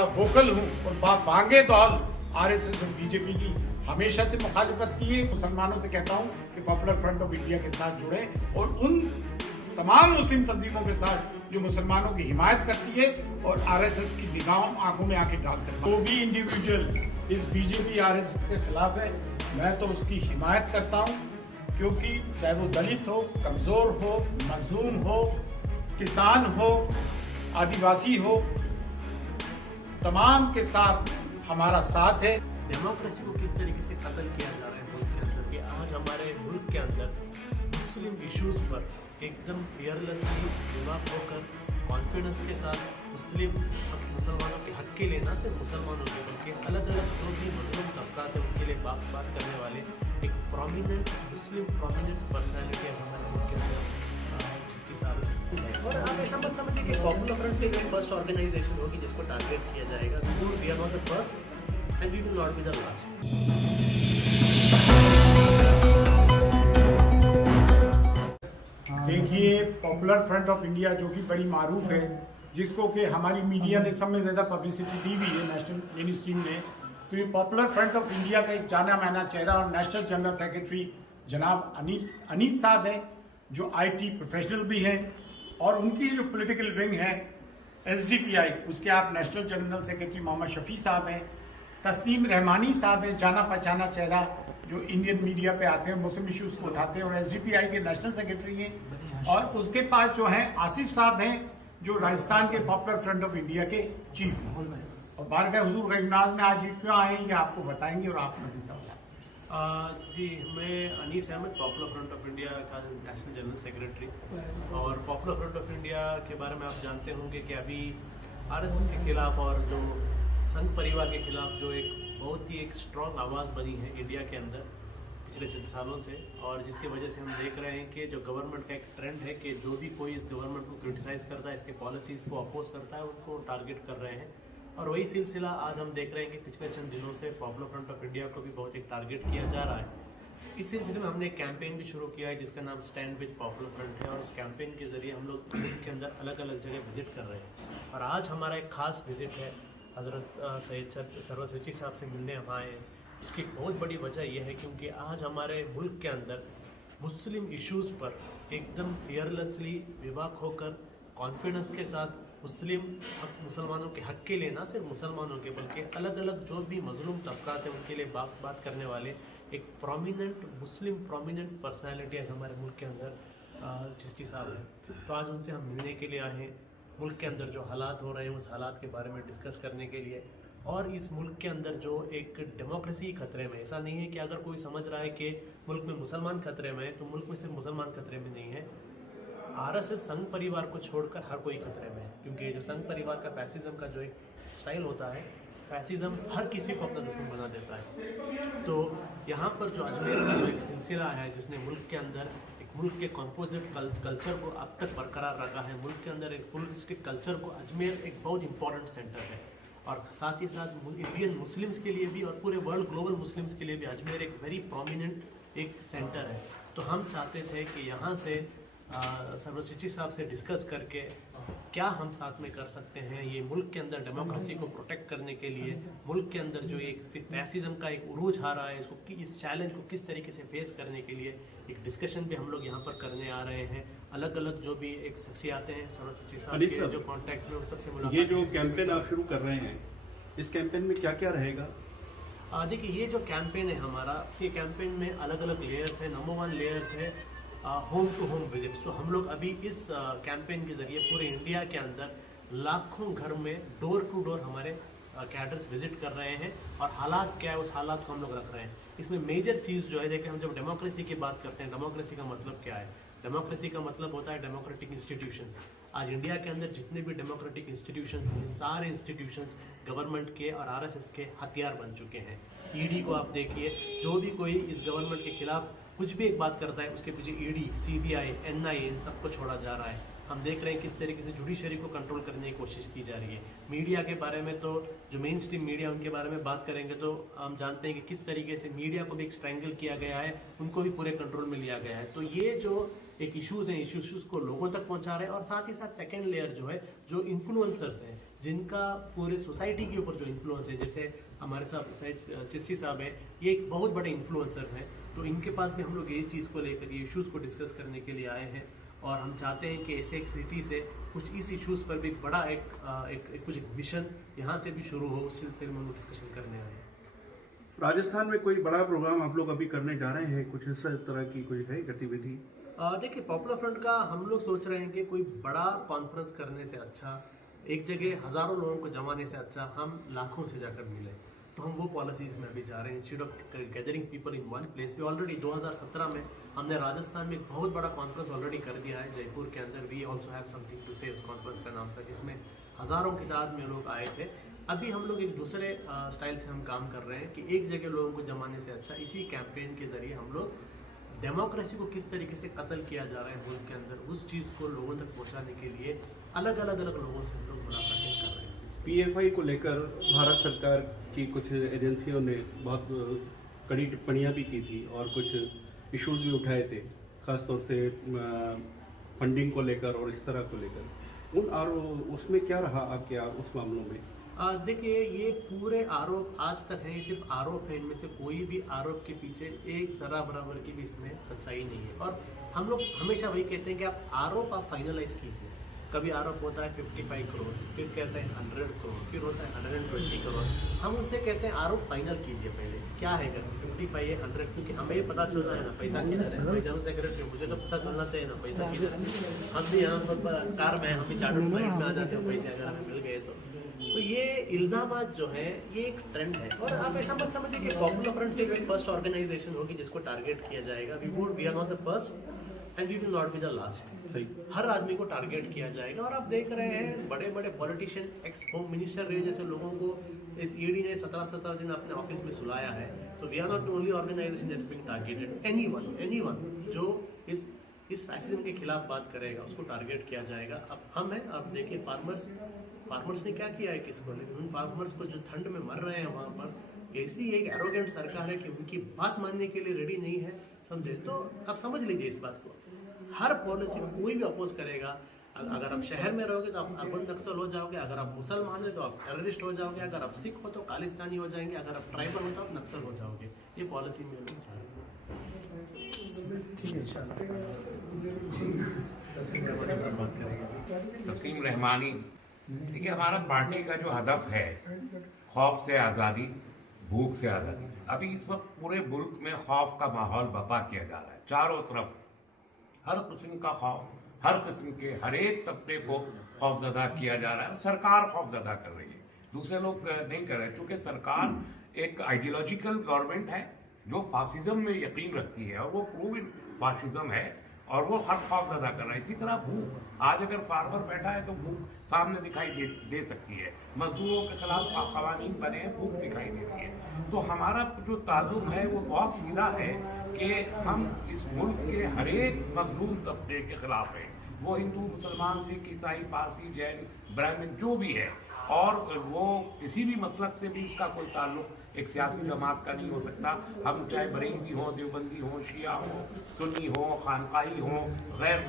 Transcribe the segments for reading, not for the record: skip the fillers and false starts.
बड़ा वोकल हूँ और बांगे दौल आरएसएस और बीजेपी की हमेशा से मुखालिफत की है। मुसलमानों से कहता हूँ कि पॉपुलर फ्रंट ऑफ इंडिया के साथ जुड़े और उन तमाम मुस्लिम तंजीमों के साथ जो मुसलमानों की हिमायत करती है और आरएसएस की निगाहों आंखों में आंखें डालकर वो भी इंडिविजुअल इस बीजेपी आरएसएस के खिलाफ है, मैं तो उसकी हिमायत करता हूँ, क्योंकि चाहे वो दलित हो, कमजोर हो, मजलूम हो, किसान हो, आदिवासी हो, तमाम के साथ हमारा साथ है। डेमोक्रेसी को किस तरीके से कत्ल किया जा रहा है मुल्क के अंदर, कि आज हमारे मुल्क के अंदर मुस्लिम इश्यूज पर एकदम फियरलेसली विवाद होकर कॉन्फिडेंस के साथ मुसलमानों के हक के लिए, ना सिर्फ मुसलमानों के बल्कि अलग अलग जो भी मुस्लिम तबकात है उनके लिए बात करने वाले एक प्रोमिनेंट पर्सनैलिटी है हमारे मुल्क के अंदर, जिसकी साथ और आप ऐसा मत समझिए कि पॉपुलर फ्रंट से फर्स्ट ऑर्गेनाइजेशन होगी जिसको टारगेट किया जाएगा। We are not the first and we will not be the last. देखिए, पॉपुलर फ्रंट ऑफ इंडिया जो कि बड़ी मारूफ है, जिसको कि हमारी मीडिया ने सब में ज़्यादा पब्लिसिटी दी हुई है, नेशनल मेन स्ट्रीम ने, तो ये पॉपुलर फ्रंट ऑफ इंडिया का एक जाना माना चेहरा और नेशनल जनरल सेक्रेटरी जनाब अनीस साहब है, जो आईटी प्रोफेशनल भी हैं, और उनकी जो पॉलिटिकल विंग है एसडीपीआई, उसके आप national general secretary Mohammed Shafi साहब हैं, तस्नीम रहमानी साहब हैं, जाना पहचाना चेहरा जो इंडियन मीडिया पे आते हैं, मुस्लिम इश्यूज को उठाते हैं और एसडीपीआई के नेशनल सेक्रेटरी हैं, और उसके पास जो हैं आसिफ साहब हैं जो राजस्थान के पॉपुलर फ्रंट ऑफ इंडिया के चीफ हैं। और बारगाह हुजूर गरीबनाज में आज क्यों आए ये आपको बताएंगे और आप मजीद सवाल। जी, मैं Anis Ahmad, Popular Front of India का नेशनल जनरल सेक्रेटरी, और पॉपुलर फ्रंट ऑफ इंडिया के बारे में आप जानते होंगे कि अभी आरएसएस के खिलाफ और जो संघ परिवार के खिलाफ जो एक बहुत ही एक स्ट्रॉन्ग आवाज़ बनी है इंडिया के अंदर पिछले चंद सालों से, और जिसकी वजह से हम देख रहे हैं कि जो गवर्नमेंट का एक ट्रेंड है कि जो भी कोई इस गवर्नमेंट को क्रिटिसाइज़ करता है, इसके पॉलिसीज़ को अपोज करता है, उनको टारगेट कर रहे हैं। और वही सिलसिला आज हम देख रहे हैं कि पिछले चंद दिनों से पॉपुलर फ्रंट ऑफ इंडिया को भी बहुत एक टारगेट किया जा रहा है। इस सिलसिले में हमने एक कैंपेन भी शुरू किया है जिसका नाम स्टैंड विद पॉपुलर फ्रंट है, और उस कैंपेन के जरिए हम लोग मुल्क के अंदर अलग अलग जगह विजिट कर रहे हैं। और आज हमारा एक खास विजिट है हज़रत सैयद सरवर सच्ची साहब से मिलने हम आए हैं। इसकी एक बहुत बड़ी वजह यह है क्योंकि आज हमारे मुल्क के अंदर मुस्लिम इश्यूज़ पर एकदम फियरलेसली विवाद होकर कॉन्फिडेंस के साथ मुसलमानों के हक के लिए, ना सिर्फ मुसलमानों के बल्कि अलग अलग जो भी मजलूम तबकात हैं उनके लिए बात करने वाले एक प्रोमिनेंट पर्सनैलिटी है हमारे मुल्क के अंदर, चिश्ती साहब है। तो आज उनसे हम मिलने के लिए आए हैं, मुल्क के अंदर जो हालात हो रहे हैं उस हालात के बारे में डिस्कस करने के लिए, और इस मुल्क के अंदर जो एक डेमोक्रेसी खतरे में। ऐसा नहीं है कि अगर कोई समझ रहा है कि मुल्क में मुसलमान खतरे में है तो मुल्क में सिर्फ मुसलमान खतरे में नहीं है, आरएसएस संघ परिवार को छोड़कर हर कोई खतरे में है। क्योंकि जो संघ परिवार का फैसिज्म का जो एक स्टाइल होता है, फैसिज्म हर किसी को अपना दुश्मन बना देता है। तो यहाँ पर जो अजमेर का जो एक सिलसिला है जिसने मुल्क के अंदर मुल्क के कंपोजिट कल्चर को अब तक बरकरार रखा है, मुल्क के अंदर एक पुलिस के कल्चर को अजमेर एक बहुत इंपॉर्टेंट सेंटर है, और साथ ही साथ इंडियन मुस्लिम्स के लिए भी और पूरे वर्ल्ड ग्लोबल मुस्लिम्स के लिए भी अजमेर एक वेरी प्रोमिनेंट एक सेंटर है। तो हम चाहते थे कि यहाँ से सरवर सच्ची साहब से डिस्कस करके क्या हम साथ में कर सकते हैं, ये मुल्क के अंदर डेमोक्रेसी को प्रोटेक्ट करने के लिए, मुल्क के अंदर जो एक फैसिज्म का एक उरूज आ रहा है, इसको इस चैलेंज को किस तरीके से फेस करने के लिए एक डिस्कशन भी हम लोग यहाँ पर करने आ रहे हैं। अलग अलग जो भी एक शख्सियातें हैं सरवर सच्ची साहब के जो कॉन्टेक्स्ट में उन सबसे मुलाकात। ये जो कैंपेन आप शुरू कर रहे हैं, इस कैंपेन में क्या क्या रहेगा? देखिए, ये जो कैंपेन है हमारा, ये कैंपेन में अलग अलग लेयर्स है। नंबर 1 लेयर्स है होम टू होम विजिट्स। तो हम लोग अभी इस कैंपेन के जरिए पूरे इंडिया के अंदर लाखों घर में डोर टू डोर हमारे कैडर्स विजिट कर रहे हैं, और हालात क्या है उस हालात को हम लोग रख रहे हैं। इसमें मेजर चीज़ जो है, देखिए हम जब डेमोक्रेसी की बात करते हैं, डेमोक्रेसी का मतलब क्या है? डेमोक्रेसी का मतलब होता है डेमोक्रेटिक इंस्टीट्यूशंस। आज इंडिया के अंदर जितने भी डेमोक्रेटिक इंस्टीट्यूशंस हैं, सारे इंस्टीट्यूशंस गवर्नमेंट के और आरएसएस के हथियार बन चुके हैं। ईडी को आप देखिए, जो भी कोई इस गवर्नमेंट के खिलाफ कुछ भी एक बात करता है उसके पीछे ईडी, सीबीआई, एनआईए इन सबको छोड़ा जा रहा है। हम देख रहे हैं किस तरीके से जुडिशरी को कंट्रोल करने की कोशिश की जा रही है। मीडिया के बारे में तो जो मेन स्ट्रीम मीडिया उनके बारे में बात करेंगे तो हम जानते हैं कि किस तरीके से मीडिया को भी एक स्ट्रैंगल किया गया है, उनको भी पूरे कंट्रोल में लिया गया है। तो ये जो एक इश्यूज हैं, इश्यूज को लोगों तक पहुंचा रहे हैं, और साथ ही साथ सेकेंड लेयर जो है, जो इन्फ्लुएंसर्स हैं, जिनका पूरे सोसाइटी के ऊपर जो इन्फ्लुएंस है, जैसे हमारे साथ चिश्ती साहब है, ये एक बहुत बड़े इन्फ्लुएंसर हैं, तो इनके पास भी हम लोग ये चीज़ को लेकर, ये इश्यूज़ को डिस्कस करने के लिए आए हैं, और हम चाहते हैं कि ऐसे एक सिटी से कुछ इस इश्यूज़ पर भी बड़ा एक मिशन यहाँ से भी शुरू हो, उस सिलसिले में हम लोग डिस्कशन करने आए हैं। राजस्थान में कोई बड़ा प्रोग्राम आप लोग अभी करने जा रहे हैं, कुछ इस तरह की कोई है गतिविधि? देखिए, पॉपुलर फ्रंट का हम लोग सोच रहे हैं कि कोई बड़ा कॉन्फ्रेंस करने से अच्छा, एक जगह हज़ारों लोगों को जमाने से अच्छा हम लाखों से जाकर मिले, तो हम वो पॉलिसीज़ में अभी जा रहे हैं। Institute of gathering people in one place पे ऑलरेडी 2017 में हमने राजस्थान में एक बहुत बड़ा कॉन्फ्रेंस ऑलरेडी कर दिया है जयपुर के अंदर। We also have something to say, उस कॉन्फ्रेंस का नाम था, जिसमें हज़ारों की तादाद में लोग आए थे। अभी हम लोग एक दूसरे स्टाइल से हम काम कर रहे हैं कि एक जगह लोगों को जमाने से अच्छा, इसी कैंपेन के जरिए हम लोग डेमोक्रेसी को किस तरीके से कत्ल किया जा रहा है मुल्क के अंदर, उस चीज़ को लोगों तक पहुंचाने के लिए अलग अलग लोगों से हम लोग मुलाकातें कर रहे हैं। PFI को लेकर भारत सरकार की कुछ एजेंसियों ने बहुत कड़ी टिप्पणियां भी की थी और कुछ इश्यूज भी उठाए थे, खासतौर से फंडिंग को लेकर और इस तरह को लेकर। उसमें क्या रहा आपके उस मामलों में? देखिए, ये पूरे आरोप आज तक है, ये सिर्फ आरोप है, इनमें से कोई भी आरोप के पीछे एक जरा बराबर की भी इसमें सच्चाई नहीं है। और हम लोग हमेशा वही कहते हैं कि आप फाइनलाइज कीजिए। कभी आरोप होता है 55 करोड़, फिर कहते हैं 100 करोड़, फिर होता है 120 करोड़। हम उनसे कहते हैं आरोप फाइनल कीजिए पहले, क्या है अगर 55 है 100, क्योंकि हमें ये पता चलना है ना पैसा किधर है। मैं जनरल सेक्रेटरी, मुझे तो पता चलना चाहिए ना पैसा किधर है। हम भी यहाँ पर कार में, हम भी चार्टर्ड फ्लाइट में आ जाते हैं, पैसे अगर हमें मिल गए तो ये इल्ज़ामात जो है, ये एक ट्रेंड है। और आप ऐसा मत समझिए कि पॉपुलर फ्रंट से एक फर्स्ट ऑर्गेनाइजेशन होगी जिसको टारगेट किया जाएगा। We are not the first and we will not be the last. हर आदमी को टारगेट किया जाएगा। और आप देख रहे हैं बड़े बड़े पॉलिटिशियन, एक्स होम मिनिस्टर रहे जैसे लोगों को इस ईडी ने 17 दिन अपने ऑफिस में सुलाया है। तो we are not only organisation that's being targeted. Anyone जो इस फैसिज्म के खिलाफ बात करेगा उसको टारगेट किया जाएगा। अब हम हैं, आप देखिए फार्मर्स ने क्या किया है किसको, लेकिन उन फार्मर्स को जो ठंड में मर रहे हैं वहाँ पर, ऐसी एक एरोगेंट सरकार है कि उनकी बात मानने के लिए रेडी नहीं है, समझे। तो आप समझ लीजिए इस बात को, हर पॉलिसी को कोई भी अपोज करेगा। अगर आप शहर में रहोगे तो आप अर्बन नक्सल हो जाओगे, अगर आप मुसलमान हो तो आप टेररिस्ट हो जाओगे, अगर आप सिख हो तो खालिस्तानी हो जाएंगे, अगर आप ट्राइबल हो तो आप नक्सल हो जाओगे। ये पॉलिसी में लोग चाह रहे हैं। तस्लीम रहमानी, देखिए हमारा पार्टी का जो हदफ है, खौफ से आज़ादी, भूख से आज़ादी। अभी इस वक्त पूरे मुल्क में खौफ का माहौल बपा किया जा रहा है। चारों तरफ हर किस्म का खौफ, हर किस्म के हर एक तबके को खौफजदा किया जा रहा है। सरकार खौफजदा कर रही है, दूसरे लोग नहीं कर रहे। चूंकि सरकार एक आइडियोलॉजिकल गवर्नमेंट है जो फासिज्म में यकीन रखती है और वो प्रूवन फासिज्म है और वो हर खौफ ज़्यादा कर रहा है। इसी तरह भूख, आज अगर फार्मर बैठा है तो भूख सामने दिखाई दे सकती है। मजदूरों के खिलाफ कवानीन बने हैं, भूख दिखाई दे रही है। तो हमारा जो ताल्लुक है वो बहुत सीधा है कि हम इस मुल्क के हर एक मजलूम तबके के खिलाफ हैं। वो हिंदू, मुसलमान, सिख, ईसाई, पारसी, जैन, ब्राह्मण जो भी है, और वो किसी भी मसलब से भी इसका कोई ताल्लुक एक सियासी जमात का नहीं हो सकता। हम चाहे बरेलवी हो, देवबंदी हो, शिया हो, सुन्नी हो, खानकाही हो, गैर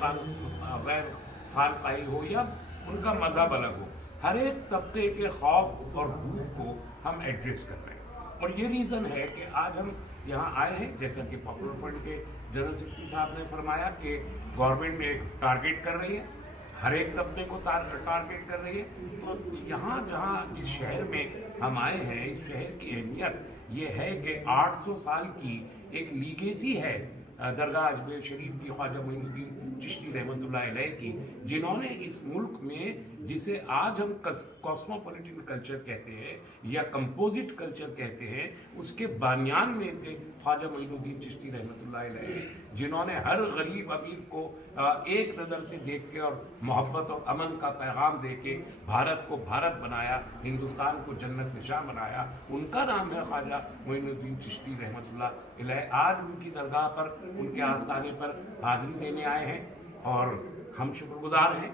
खानकाही हो, या उनका मजहब अलग हो, हर एक तबके के खौफ और भूख को हम एड्रेस कर रहे हैं। और ये रीज़न है कि आज हम यहाँ आए हैं, जैसा कि पॉपुलर फ्रंट के जनरल सेक्रेटरी साहब ने फरमाया कि गवर्नमेंट में एक टारगेट कर रही है, हर एक तबके को टारगेट कर रही है। तो यहाँ जहाँ जिस शहर में हम आए हैं, इस शहर की अहमियत ये है कि 800 साल की एक लीगेसी है दरगाह अजमेर शरीफ की, ख्वाजा मोइनुद्दीन चिश्ती रहमतुल्लाह अलैह की, जिन्होंने इस मुल्क में, जिसे आज हम कॉस्मोपॉलिटन कल्चर कहते हैं या कंपोजिट कल्चर कहते हैं, उसके बानियान में से ख्वाजा मोइनुद्दीन चिश्ती रहमतुल्लाह अलैह, जिन्होंने हर गरीब अमीर को एक नज़र से देख के और मोहब्बत और अमन का पैगाम दे के भारत को भारत बनाया, हिंदुस्तान को जन्नत निशान बनाया, उनका नाम है ख्वाजा मोइनुद्दीन चिश्ती रहमतुल्लाह अलैह। आज उनकी दरगाह पर, उनके आस्थाने पर हाजिरी देने आए हैं और हम शुक्रगुजार हैं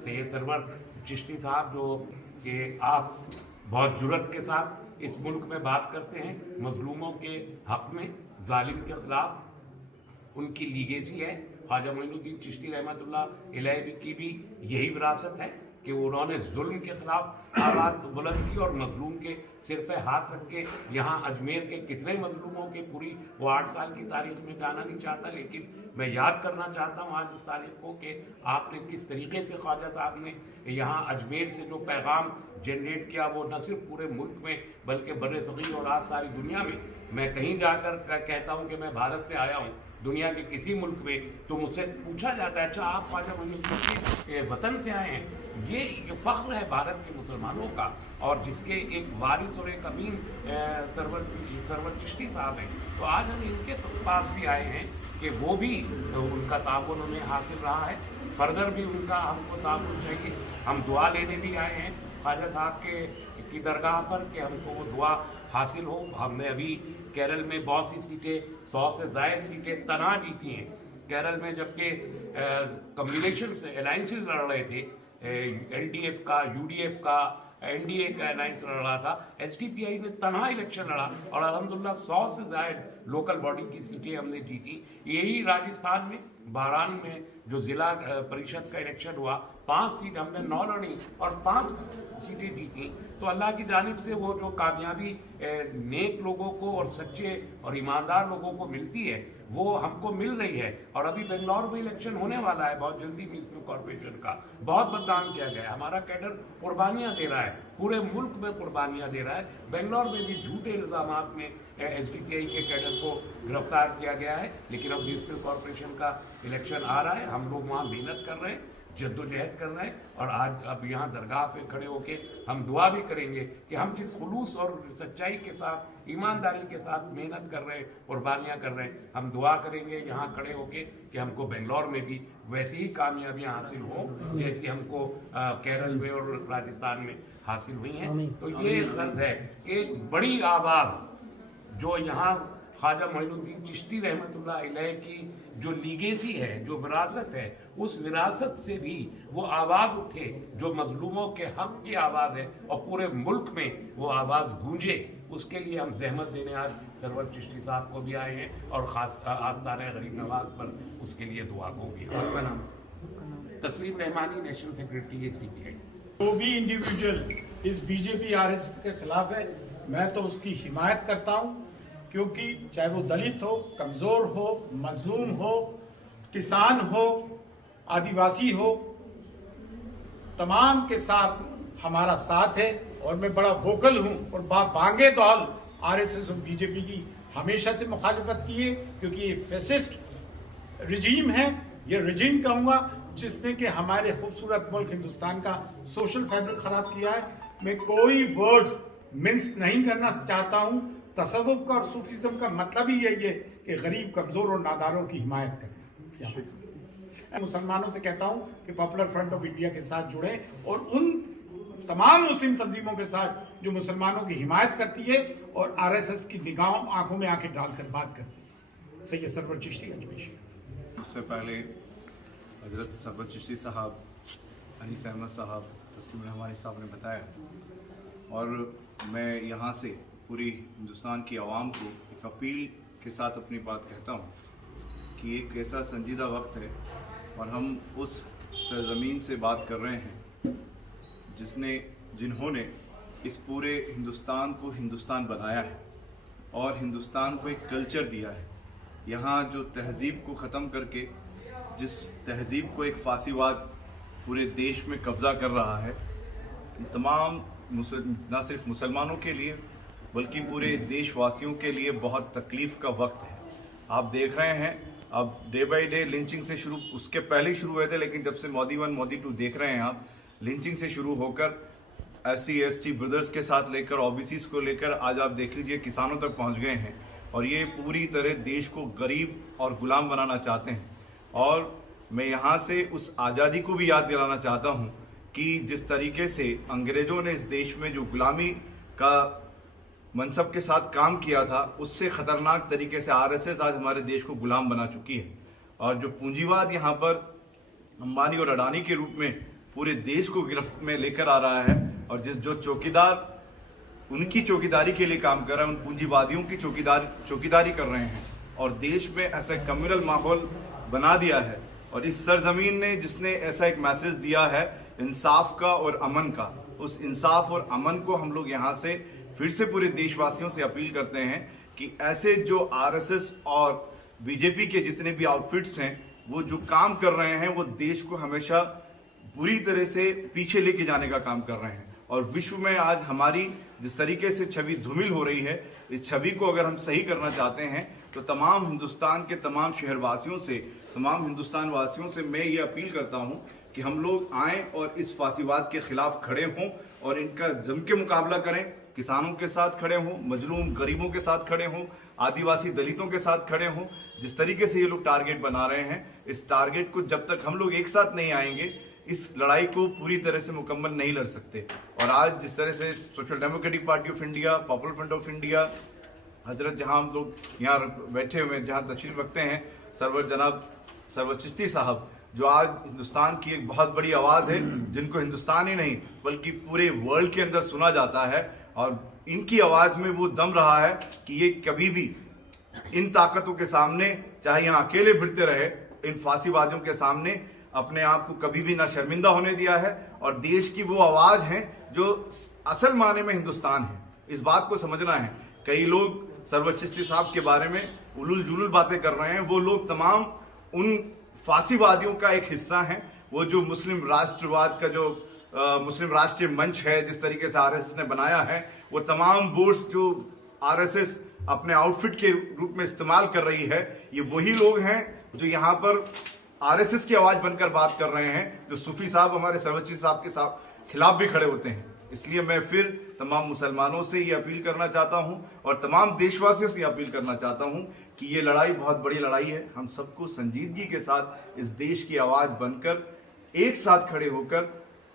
सैयद सरवर चिश्ती साहब, जो कि आप बहुत जुर्रत के साथ इस मुल्क में बात करते हैं मजलूमों के हक में, जालिम के खिलाफ। उनकी लीगेसी है ख्वाजा मोइनुद्दीन चिश्ती रहमतुल्लाह अलैह की भी यही विरासत है कि उन्होंने जुल्म के खिलाफ आवाज़ बुलंद की और मजलूम के सिर पे हाथ रख के यहाँ अजमेर के कितने मजलूमों के पूरी वो 8 साल की तारीख में जाना नहीं चाहता, लेकिन मैं याद करना चाहता हूँ आज इस तारीख को कि आपने किस तरीके से ख्वाजा साहब ने यहाँ अजमेर से जो पैगाम जनरेट किया वो न सिर्फ पूरे मुल्क में बल्कि बर्र-ए-सग़ीर और आज सारी दुनिया में। मैं कहीं जाकर कहता हूँ कि मैं भारत से आया हूँ, दुनिया के किसी मुल्क में, तो मुझसे पूछा जाता है अच्छा आप ख्वाजा मोइनुद्दीन के वतन से आए हैं। ये फ़ख्र है भारत के मुसलमानों का, और जिसके एक वारिस और एक अमीन सरवर चिश्ती साहब हैं। तो आज हम इनके पास भी आए हैं कि वो भी उनका ताउन हमें हासिल रहा है, फर्दर भी उनका हमको ताउन चाहिए। हम दुआ लेने भी आए हैं ख्वाजा साहब की दरगाह पर कि हमको वो दुआ हासिल हो। हमने अभी केरल में बहुत सी सीटें 100 से ज़ायद सीटें तना जीती हैं केरल में, जबकि कम्बिनेशन अलाइंसेस लड़ रहे थे, LDF का, UDF का, NDA का अलायंस लड़ रहा था, SDPI ने तनहा इलेक्शन लड़ा और अल्हम्दुलिल्लाह 100 से ज़ायद लोकल बॉडी की सीटें हमने जीती। यही राजस्थान में बारान में जो ज़िला परिषद का इलेक्शन हुआ 5 सीट हमने 9 लड़ी और 5 सीटें जीती। तो अल्लाह की जानिब से वो जो कामयाबी नेक लोगों को और सच्चे और ईमानदार लोगों को मिलती है वो हमको मिल रही है। और अभी बेंगलोर में इलेक्शन होने वाला है बहुत जल्दी, म्यूनिसिपल कॉर्पोरेशन का बहुत मतदान किया गया है। हमारा कैडर कुर्बानियाँ दे रहा है, पूरे मुल्क में कुर्बानियाँ दे रहा है। बेंगलोर में भी झूठे इल्ज़ामात में SDPI के कैडर को गिरफ्तार किया गया है, लेकिन अब म्यूनिसिपल कॉर्पोरेशन का इलेक्शन आ रहा है, हम लोग वहाँ मेहनत कर रहे हैं, जद्दोजहद कर रहे हैं। और आज अब यहाँ दरगाह पे खड़े होके हम दुआ भी करेंगे कि हम जिस खुलूस और सच्चाई के साथ, ईमानदारी के साथ मेहनत कर रहे हैं, कुर्बानियाँ कर रहे हैं, हम दुआ करेंगे यहाँ खड़े होके कि हमको बेंगलोर में भी वैसी ही कामयाबियाँ हासिल हो जैसी हमको केरल में और राजस्थान में हासिल हुई हैं। तो ये गर्ज है कि एक बड़ी आवाज़ जो यहाँ ख्वाजा मोइनुद्दीन चिश्ती रहमतुल्लाह अलैह की जो लीगेसी है, जो विरासत है, उस विरासत से भी वो आवाज़ उठे जो मजलूमों के हक़ की आवाज़ है और पूरे मुल्क में वो आवाज़ गूंजे। उसके लिए हम जहमत देने आज सरवर चिश्ती साहब को भी आए हैं और ख़ास आस्ताने गरीब नवाज पर उसके लिए दुआ को भी। आपका नाम? तस्लीम रहमानी, नेशनल सेक्रेटरी SDPI। जो भी इंडिविजुअल इस BJP RSS के खिलाफ है, मैं तो उसकी हिमायत करता हूँ, क्योंकि चाहे वो दलित हो, कमज़ोर हो, मजलूम हो, किसान हो, आदिवासी हो, तमाम के साथ हमारा साथ है। और मैं बड़ा वोकल हूँ और बांगे दौल RSS और BJP की हमेशा से मुखालिफत की है, क्योंकि ये फैसिस्ट रजीम है। ये रजीम कहूँगा जिसने कि हमारे खूबसूरत मुल्क हिंदुस्तान का सोशल फैब्रिक ख़राब किया है। मैं कोई वर्ड्स मिन्स नहीं करना चाहता हूँ। तसव्वुफ का और सूफीज़म का मतलब ही यही है कि गरीब, कमज़ोर और नादारों की हिमायत करना। मुसलमानों से कहता हूँ कि पॉपुलर फ्रंट ऑफ इंडिया के साथ जुड़े और उन तमाम मुस्लिम तंजीमों के साथ जो मुसलमानों की हिमायत करती है और RSS की निगाहों आंखों में आंखें डालकर बात करती है। सैयद सरवर चिश्ती अजमेर। उससे पहले हजरत सरवर चिश्ती साहब, अनीस अहमद साहब, तस्लीम रहमानी साहब ने बताया, और मैं यहाँ से पूरी हिंदुस्तान की आवाम को एक अपील के साथ अपनी बात कहता हूँ कि एक ऐसा संजीदा वक्त है और हम उस सरज़मीन से बात कर रहे हैं जिन्होंने इस पूरे हिंदुस्तान को हिंदुस्तान बनाया है और हिंदुस्तान को एक कल्चर दिया है। यहाँ जो तहज़ीब को ख़त्म करके जिस तहज़ीब को एक फासीवाद पूरे देश में कब्ज़ा कर रहा है, तमाम न सिर्फ मुसलमानों के लिए बल्कि पूरे देशवासियों के लिए बहुत तकलीफ़ का वक्त है। आप देख रहे हैं अब डे बाय डे लिंचिंग से शुरू, उसके पहले ही शुरू हुए थे, लेकिन जब से मोदी 1 मोदी 2 देख रहे हैं आप, लिंचिंग से शुरू होकर SC ST ब्रदर्स के साथ लेकर OBCs को लेकर आज आप देख लीजिए किसानों तक पहुंच गए हैं। और ये पूरी तरह देश को गरीब और गुलाम बनाना चाहते हैं। और मैं यहाँ से उस आज़ादी को भी याद दिलाना चाहता हूँ कि जिस तरीके से अंग्रेज़ों ने इस देश में जो गुलामी का मनसब के साथ काम किया था, उससे ख़तरनाक तरीके से RSS आज हमारे देश को गुलाम बना चुकी है। और जो पूंजीवाद यहाँ पर अंबानी और अडानी के रूप में पूरे देश को गिरफ्त में लेकर आ रहा है, और जो चौकीदार उनकी चौकीदारी के लिए काम कर रहे हैं, उन पूंजीवादियों की चौकीदारी कर रहे हैं, और देश में ऐसा कम्युनल माहौल बना दिया है। और इस सरजमीन ने जिसने ऐसा एक मैसेज दिया है इंसाफ का और अमन का, उस इंसाफ और अमन को हम लोग यहाँ से फिर से पूरे देशवासियों से अपील करते हैं कि ऐसे जो आरएसएस और बीजेपी के जितने भी आउटफिट्स हैं वो जो काम कर रहे हैं वो देश को हमेशा बुरी तरह से पीछे लेके जाने का काम कर रहे हैं। और विश्व में आज हमारी जिस तरीके से छवि धूमिल हो रही है, इस छवि को अगर हम सही करना चाहते हैं तो तमाम हिंदुस्तान के तमाम शहरवासियों से, तमाम हिंदुस्तान वासियों से मैं ये अपील करता हूँ कि हम लोग आएँ और इस फासीवाद के खिलाफ खड़े हों और इनका जम के मुकाबला करें। किसानों के साथ खड़े हों, मजलूम गरीबों के साथ खड़े हों, आदिवासी दलितों के साथ खड़े हों। जिस तरीके से ये लोग टारगेट बना रहे हैं, इस टारगेट को जब तक हम लोग एक साथ नहीं आएंगे इस लड़ाई को पूरी तरह से मुकम्मल नहीं लड़ सकते। और आज जिस तरह से social democratic party of India, popular Front of India, हजरत जहां हम लोग यहाँ बैठे हुए हैं, जहां तशरीफ रखते हैं सरवर चिश्ती साहब, जो आज हिंदुस्तान की एक बहुत बड़ी आवाज़ है, जिनको हिंदुस्तान ही नहीं बल्कि पूरे वर्ल्ड के अंदर सुना जाता है। और इनकी आवाज़ में वो दम रहा है कि ये कभी भी इन ताकतों के सामने, चाहे यहाँ अकेले भिड़ते रहे, इन फांसीवादियों के सामने अपने आप को कभी भी ना शर्मिंदा होने दिया है। और देश की वो आवाज़ है जो असल माने में हिंदुस्तान है। इस बात को समझना है। कई लोग सरवर चिश्ती साहब के बारे में उलूल जुलूल बातें कर रहे हैं, वो लोग तमाम उन फांसीवादियों का एक हिस्सा हैं। वो जो मुस्लिम राष्ट्रवाद का जो मुस्लिम राष्ट्रीय मंच है, जिस तरीके से आरएसएस ने बनाया है, वो तमाम बोर्ड्स जो आरएसएस अपने आउटफिट के रूप में इस्तेमाल कर रही है, ये वही लोग हैं जो यहाँ पर आरएसएस की आवाज बनकर बात कर रहे हैं, जो सूफी साहब हमारे सरवच्ची साहब के खिलाफ भी खड़े होते हैं। इसलिए मैं फिर तमाम मुसलमानों से ये अपील करना चाहता हूं और तमाम देशवासियों से अपील करना चाहता हूं कि ये लड़ाई बहुत बड़ी लड़ाई है। हम सबको संजीदगी के साथ इस देश की आवाज बनकर एक साथ खड़े होकर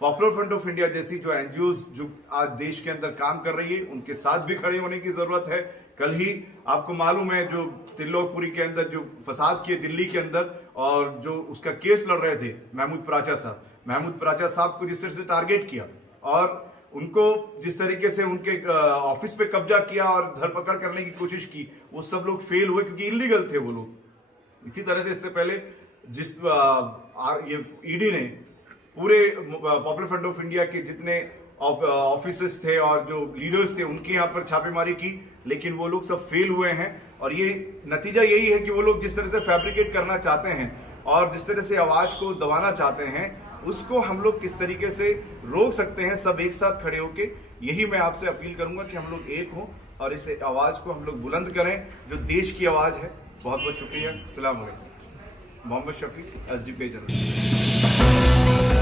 पॉपुलर फ्रंट ऑफ इंडिया जैसी जो एनजीओज जो आज देश के अंदर काम कर रही है, उनके साथ भी खड़े होने की जरूरत है। कल ही आपको मालूम है जो त्रिलोकपुरी के अंदर जो फसाद किए दिल्ली के अंदर, और जो उसका केस लड़ रहे थे महमूद पराचा साहब को जिस तरह से टारगेट किया और उनको जिस तरीके से उनके ऑफिस पे कब्जा किया और धरपकड़ करने की कोशिश की, वो सब लोग फेल हुए क्योंकि इलीगल थे वो लोग। इसी तरह से इससे पहले जिस ये ईडी ने पूरे पॉपुलर फ्रंट ऑफ इंडिया के जितने ऑफिसर्स थे और जो लीडर्स थे उनके यहाँ पर छापेमारी की, लेकिन वो लोग सब फेल हुए हैं। और ये नतीजा यही है कि वो लोग जिस तरह से फैब्रिकेट करना चाहते हैं और जिस तरह से आवाज को दबाना चाहते हैं, उसको हम लोग किस तरीके से रोक सकते हैं, सब एक साथ खड़े होके। यही मैं आपसे अपील करूंगा कि हम लोग एक हों और इस आवाज को हम लोग बुलंद करें जो देश की आवाज है। बहुत बहुत शुक्रिया। अस्सलाम वालेकुम। Mohammed Shafi, SDPI general.